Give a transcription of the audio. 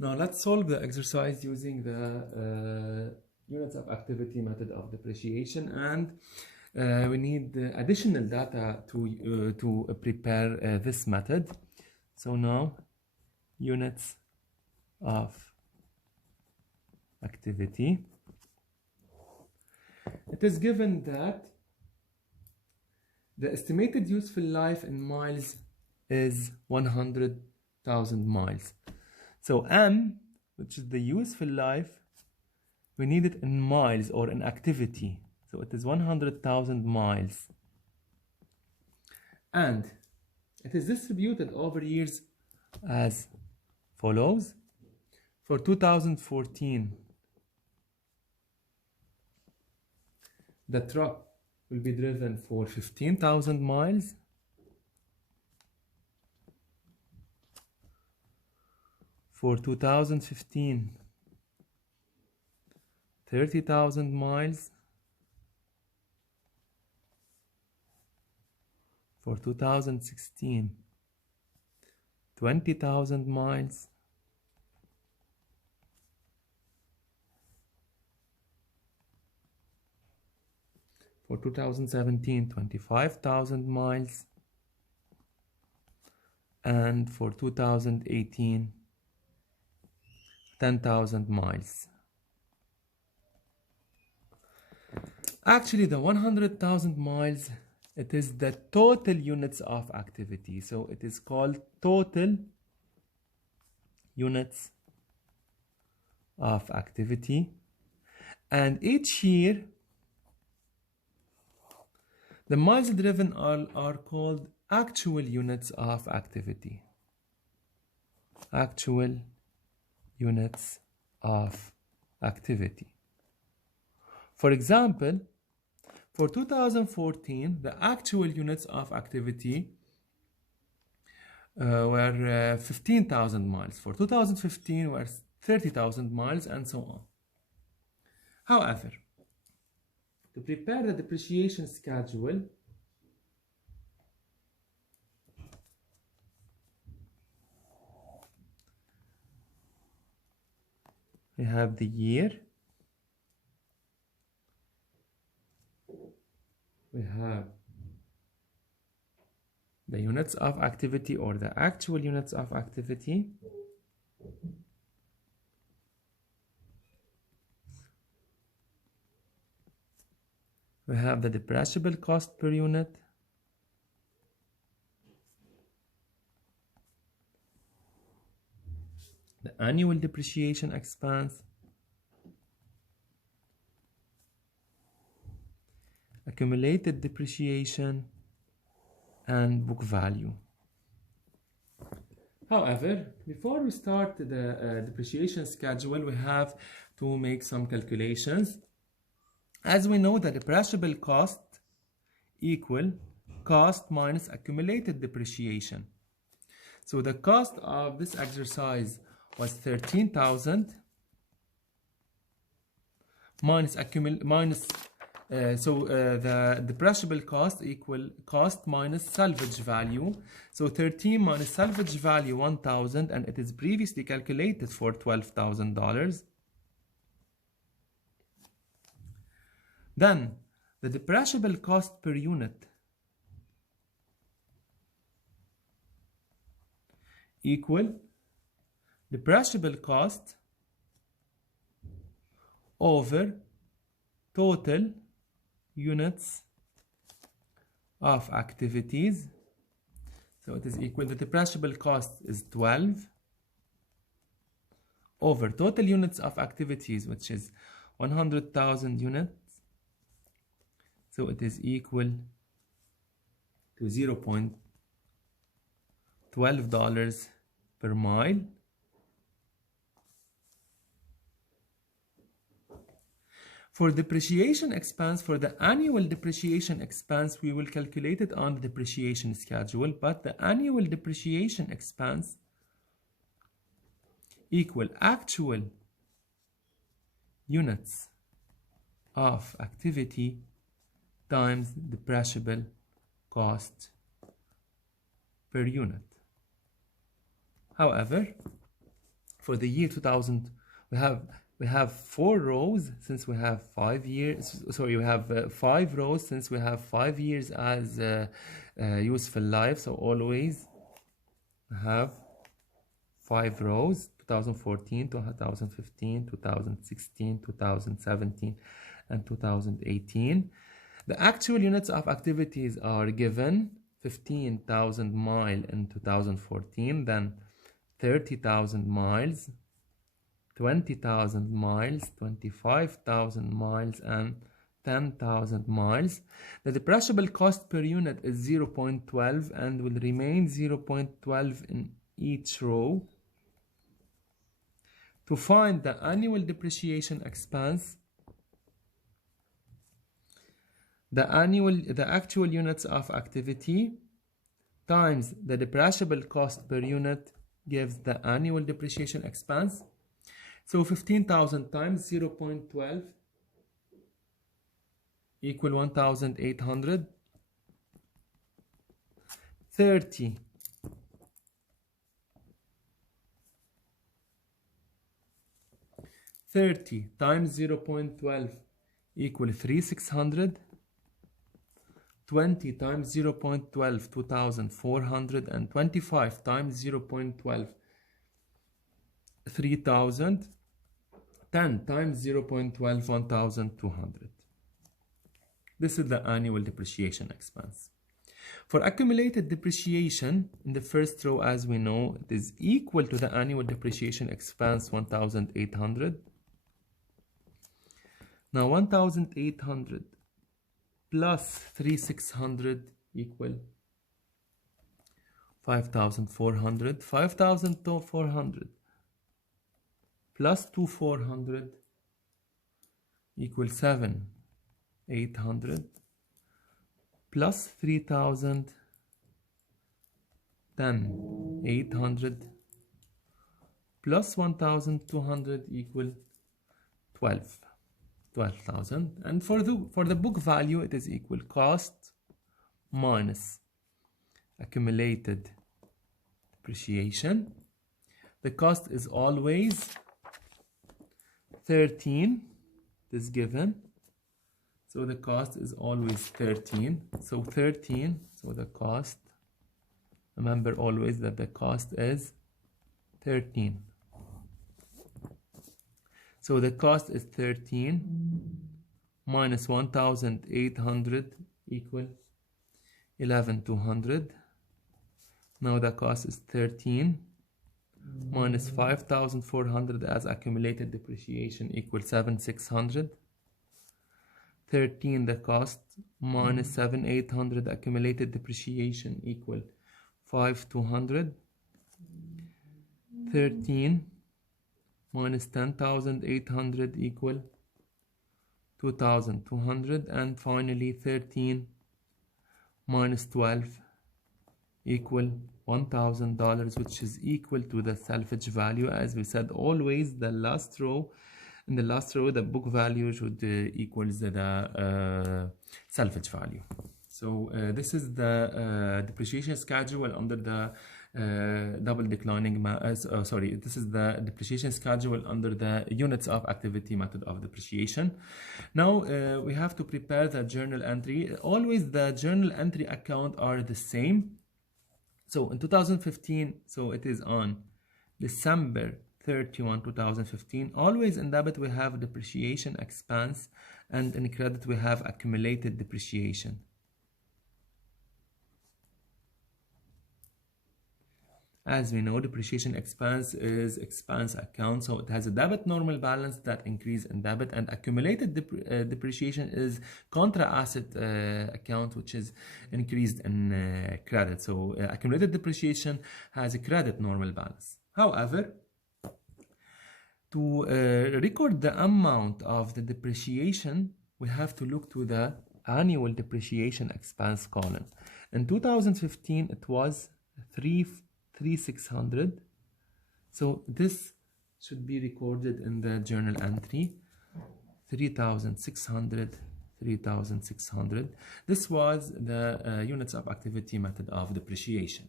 Now let's solve the exercise using the units of activity method of depreciation, and we need additional data to prepare this method. So now units of activity. It is given that the estimated useful life in miles is 100,000 miles. So M, which is the useful life, we need it in miles or in activity. So it is 100,000 miles. And it is distributed over years as follows. For 2014, the truck will be driven for 15,000 miles. For 2015, 30,000 miles. For 2016, 20,000 miles. For 2017, 25,000 miles. And for 2018, 10,000 miles. Actually, the 100,000 miles, it is the total units of activity. So it is called total units of activity. And each year, the miles driven are called actual units of activity. Actual units of activity. For example, for 2014, the actual units of activity were 15,000 miles. For 2015 were 30,000 miles, and so on. However, to prepare the depreciation schedule, we have the year, we have the units of activity or the actual units of activity, we have the depreciable cost per unit, the annual depreciation expense, accumulated depreciation, and book value. However, before we start the depreciation schedule, we have to make some calculations. As we know, the depreciable cost equal cost minus accumulated depreciation. So the cost of this exercise was 13,000 minus the depreciable cost equal cost minus salvage value. So 13 minus salvage value 1,000, and it is previously calculated for $12,000. Then the depreciable cost per unit equal depreciable cost over total units of activities. So it is equal, the depreciable cost is 12 over total units of activities, which is 100,000 units. So it is equal to $0.12 per mile. For depreciation expense, for the annual depreciation expense, we will calculate it on the depreciation schedule, but the annual depreciation expense equal actual units of activity times depreciable cost per unit. However, for the year 2000, we have 4 rows since we have 5 years. Sorry, we have 5 rows since we have 5 years as useful life. So always have 5 rows: 2014, 2015, 2016, 2017, and 2018. The actual units of activities are given: 15,000 miles in 2014, then 30,000 miles, 20,000 miles, 25,000 miles, and 10,000 miles. The depreciable cost per unit is 0.12 and will remain 0.12 in each row. To find the annual depreciation expense, the actual units of activity times the depreciable cost per unit gives the annual depreciation expense. So 15,000 times 0.12 equal 1,800. 30 times 0.12 equal 3,600. 20 times 0.12, 2,400, and 25 times 0.12, 3,000. 10 times 0.12, 1,200. This is the annual depreciation expense. For accumulated depreciation, in the first row, as we know, it is equal to the annual depreciation expense, 1,800. Now 1,800 plus 3,600 equal 5,400. 5,400 plus 2,400 equal 7,800 plus 3,000, 10,800 plus 1,200 equal 12,000. And for the book value, it is equal cost minus accumulated depreciation. The cost is always 13, is given. So the cost is always 13. So 13, so the cost, remember always that the cost is 13. So the cost is 13 minus 1,800 equal 11,200. Now the cost is 13 minus 5,400 as accumulated depreciation equals 7,600. 13 the cost minus 7,800 accumulated depreciation equal 5,200. 13 minus 10,800 equal 2,200. And finally 13 minus 12 equal $1,000, which is equal to the salvage value. As we said, always the last row, in the last row the book value should equals the salvage value. So this is the depreciation schedule under the double declining this is the depreciation schedule under the units of activity method of depreciation. Now we have to prepare the journal entry. Always the journal entry account are the same. So in 2015, so it is on December 31, 2015. Always in debit we have depreciation expense, and in credit we have accumulated depreciation. As we know, depreciation expense is expense account, so it has a debit normal balance that increase in debit, and accumulated depreciation is contra asset account, which is increased in credit. So accumulated depreciation has a credit normal balance. However, to record the amount of the depreciation, we have to look to the annual depreciation expense column. In 2015, it was 3,600. So this should be recorded in the journal entry. 3,600, 3,600. This was the units of activity method of depreciation.